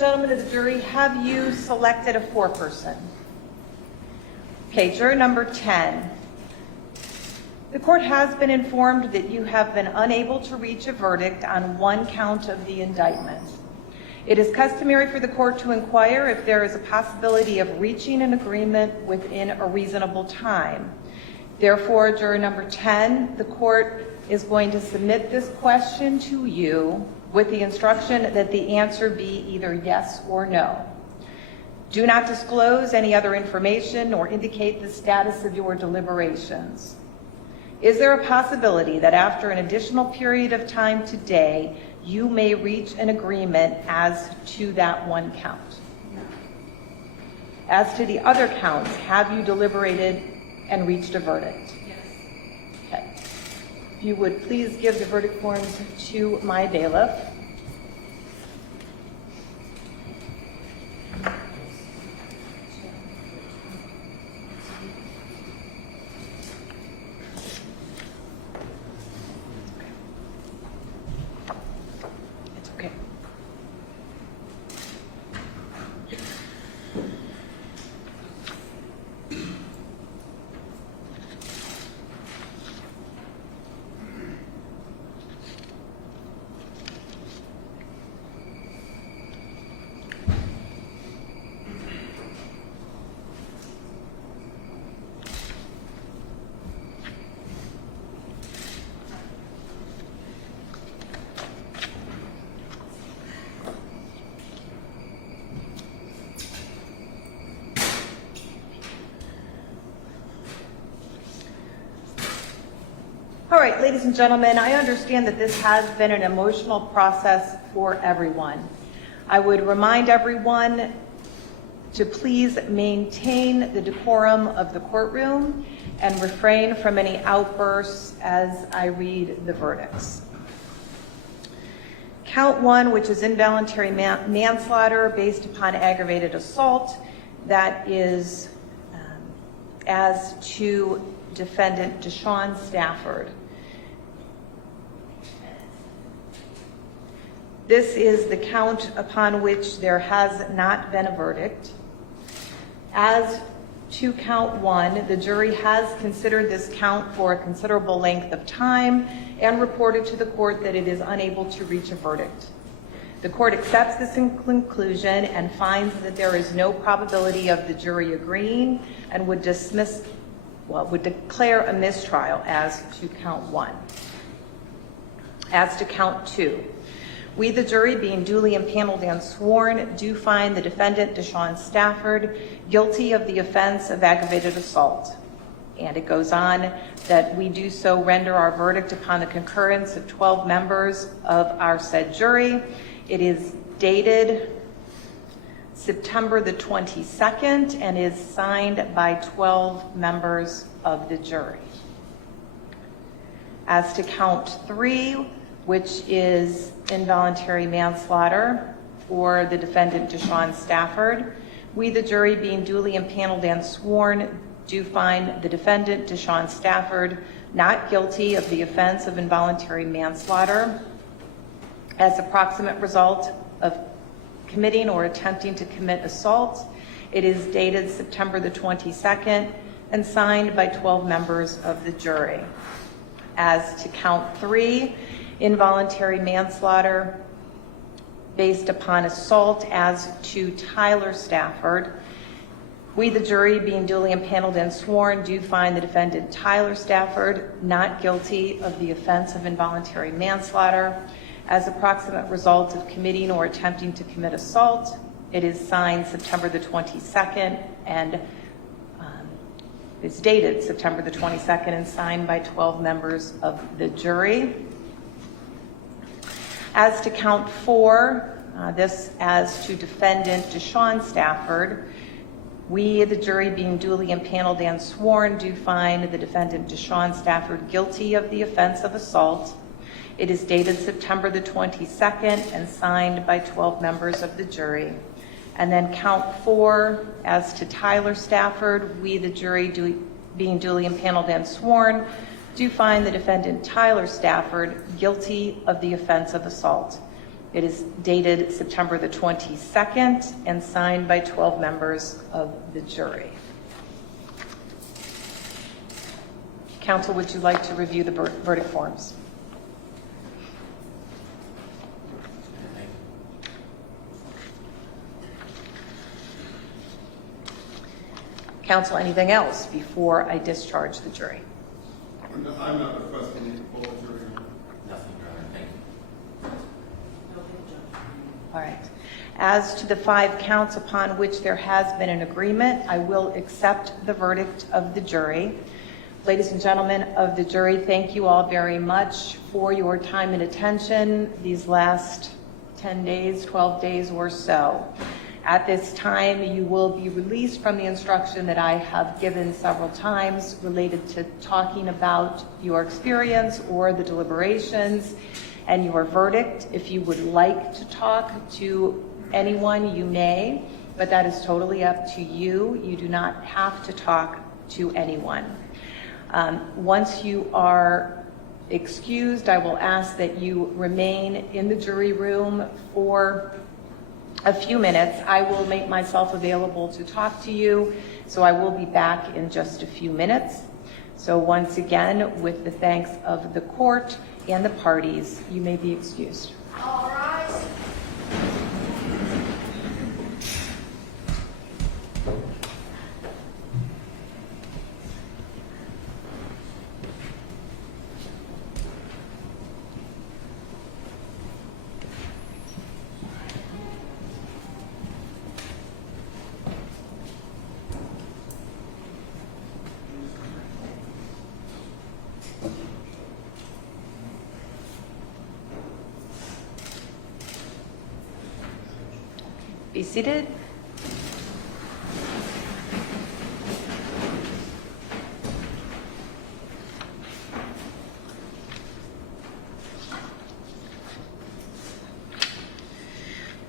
gentlemen of the jury, have you selected a foreperson? Okay, juror number 10. The court has been informed that you have been unable to reach a verdict on one count of the indictment. It is customary for the court to inquire if there is a possibility of reaching an agreement within a reasonable time. Therefore, juror number 10, the court is going to submit this question to you with the instruction that the answer be either yes or no. Do not disclose any other information or indicate the status of your deliberations. Is there a possibility that after an additional period of time today, you may reach an agreement as to that one count? As to the other counts, have you deliberated and reached a verdict? Yes. Okay. If you would please give the verdict forms to my bailiff. It's okay. All right, ladies and gentlemen, I understand that this has been an emotional process for everyone. I would remind everyone to please maintain the decorum of the courtroom and refrain from any outbursts as I read the verdicts. Count 1, which is involuntary manslaughter based upon aggravated assault, that is as to defendant Deshaun Stafford. This is the count upon which there has not been a verdict. As to count 1, the jury has considered this count for a considerable length of time and reported to the court that it is unable to reach a verdict. The court accepts this in conclusion and finds that there is no probability of the jury agreeing and would declare a mistrial as to count 1. As to count 2, we, the jury, being duly impaneled and sworn, do find the defendant, Deshaun Stafford, guilty of the offense of aggravated assault. And it goes on that we do so render our verdict upon the concurrence of 12 members of our said jury. It is dated September the 22nd and is signed by 12 members of the jury. As to count 3, which is involuntary manslaughter for the defendant Deshaun Stafford, we, the jury, being duly impaneled and sworn, do find the defendant Deshaun Stafford not guilty of the offense of involuntary manslaughter as a proximate result of committing or attempting to commit assault. It is dated September the 22nd and signed by 12 members of the jury. As to count 3, involuntary manslaughter based upon assault as to Tyler Stafford, we, the jury, being duly impaneled and sworn, do find the defendant Tyler Stafford not guilty of the offense of involuntary manslaughter as a proximate result of committing or attempting to commit assault. It is signed September the 22nd and is dated September the 22nd and signed by 12 members of the jury. As to count 4, this as to defendant Deshaun Stafford, we, the jury, being duly impaneled and sworn, do find the defendant Deshaun Stafford guilty of the offense of assault. It is dated September the 22nd and signed by 12 members of the jury. And then count 4, as to Tyler Stafford, we, the jury, being duly impaneled and sworn, do find the defendant Tyler Stafford guilty of the offense of assault. It is dated September the 22nd and signed by 12 members of the jury. Counsel, would you like to review the verdict forms? Counsel, anything else before I discharge the jury? I'm not requesting a full jury. Nothing, Your Honor. Thank you. All right. As to the 5 counts upon which there has been an agreement, I will accept the verdict of the jury. Ladies and gentlemen of the jury, thank you all very much for your time and attention these last 10 days, 12 days or so. At this time, you will be released from the instruction that I have given several times related to talking about your experience or the deliberations and your verdict. If you would like to talk to anyone, you may, but that is totally up to you. You do not have to talk to anyone. Once you are excused, I will ask that you remain in the jury room for a few minutes. I will make myself available to talk to you, so I will be back in just a few minutes. So once again, with the thanks of the court and the parties, you may be excused. All rise. Be seated.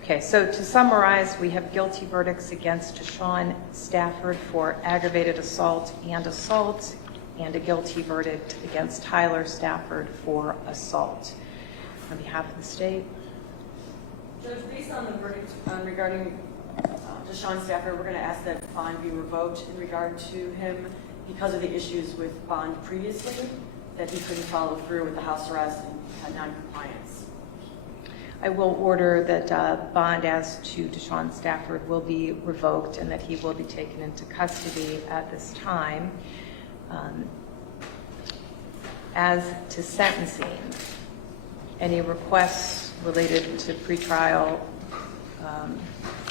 Okay, so to summarize, we have guilty verdicts against Deshaun Stafford for aggravated assault, and a guilty verdict against Tyler Stafford for assault. On behalf of the state. Judge, based on the verdict regarding Deshaun Stafford, we're going to ask that bond be revoked in regard to him because of the issues with bond previously, that he couldn't follow through with the house arrest and had non-compliance. I will order that bond as to Deshaun Stafford will be revoked and that he will be taken into custody at this time. As to sentencing, any requests related to pretrial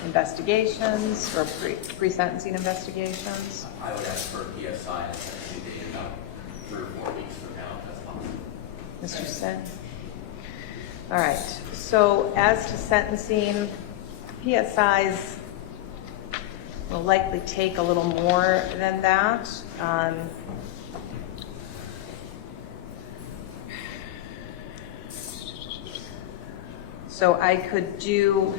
investigations or pre-sentencing investigations? I would ask for a PSI and a sentencing date about 3 or 4 weeks from now, if that's possible. Mr. Sin? All right. So as to sentencing, PSIs will likely take a little more than that. So I could do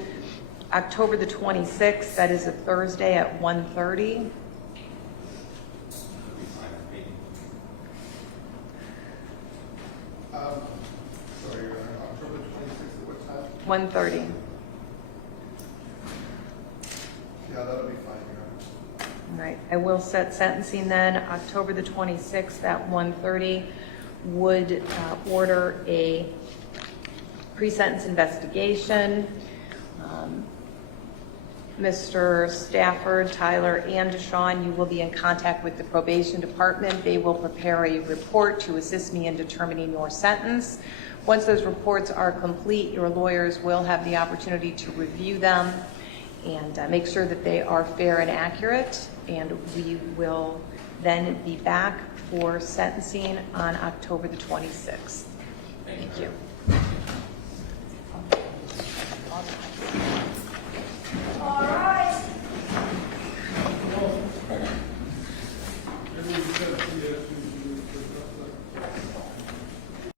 October the 26th, that is a Thursday at 1:30. That would be fine with me. Sorry, Your Honor, October 26th at what time? 1:30. Yeah, that'll be fine, Your Honor. All right. I will set sentencing then, October the 26th at 1:30. Would order a pre-sentence investigation. Mr. Stafford, Tyler, and Deshaun, you will be in contact with the probation department. They will prepare a report to assist me in determining your sentence. Once those reports are complete, your lawyers will have the opportunity to review them and make sure that they are fair and accurate. And we will then be back for sentencing on October the 26th. Thank you. Thank you.